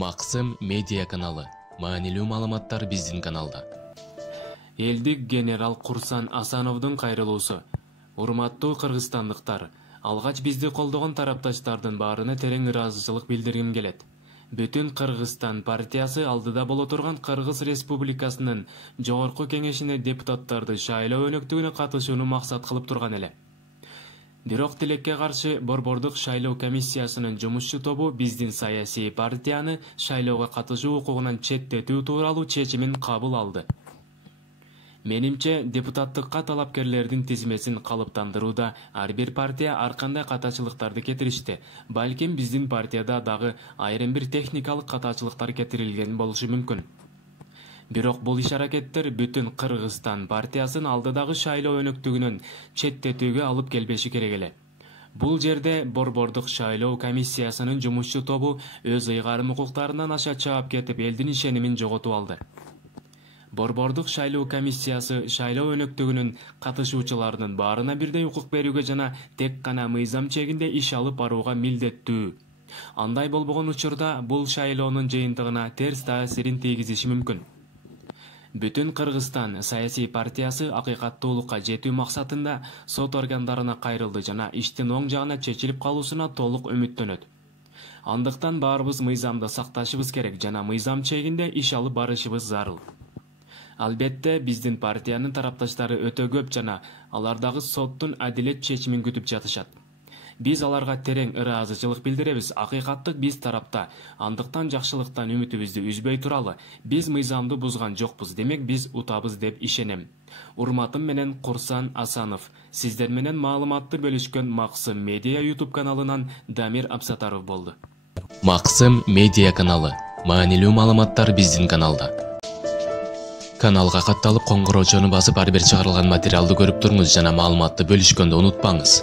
Максым медиа каналы. Маанилүү маалыматтар биздин каналда. Элдик генерал Курсан Асановдун кайрылуусу. Урматтуу кыргызстандыктар, алгач бизди колдогон тарапташтардын баарына терең ыраазычылык билдиргим келет. Бүтүн Кыргызстан партиясы алдыда боло турган Кыргыз Республикасынын жогорку кеңешине депутаттарды шайлоо өнөктүгүнө катышууну максат кылып турган эле. Бирок тилекке каршы Борбордук шайлоо комиссиясынын жумушчу тобу биздин саясий партияны шайлоого катышуу укугунан четтетүү тууралуу чечимин кабыл алды. Менимче, депутаттыкка талапкерлердин тизмесин калыптандырууда ар бир партия ар кандай катачылыктарды кетиришти. Балким биздин партияда дагы айрым бир техникалык катачылыктар кетирилген болушу мүмкүн. Бирок бул иш-аракеттер бүтүн Кыргызстан партиясын алдыдагы шайлоо өнөктүгүнөн четтетүүгө алып келбеши керек эле. Бул жерде Борбордук шайлоо комиссиясынын жумушчу тобу өз ыйгарым укуктарынан аша чаап кетип элдин ишенимин жоготуп алды. Борбордук шайлоо комиссиясы шайлоо өнөктүгүнүн катышуучуларынын баарына бирдей укук берүүгө жана тек гана мыйзам чегинде иш алып барууга милдеттүү. Андай болбогон учурда бул шайлоонун жыйынтыгына терс таасирин тийгизиши мүмкүн. Бүтүн Кыргызстан саясий партиясы акыйкаттуулукка жетүү максатында сот органдарына кайрылды жана иштин оң жагына чечилип калуусуна толук үмүттөнөт. Андыктан баарыбыз мыйзамды сакташыбыз керек жана мыйзам чегинде иш алып барышыбыз зарыл. Албетте, биздин партиянын тарапташтары өтө көп жана алардагы соттун адилет чечимин күтүп жатышат. Биз аларга терең ыраазычылык билдиребиз. Акыйкаттык биз тарапта. Андыктан жакшылыктан үмүтүбүздү үзбөй туралы. Биз мыйзамды бузган жокпуз, демек биз утабыз деп ишенем. Урматым менен Курсан Асанов. Сиздер менен маалыматты бөлүшкөн Максым медиа YouTube каналынан Дамир Абсатаров болду. Максым медиа каналы. Маанилүү маалыматтар биздин каналда. Каналга катталып коңгуроочону басып ар бир чыгарылган материалды көрүп туруңуз жана маалыматты бөлүшкөндү унутпаңыз.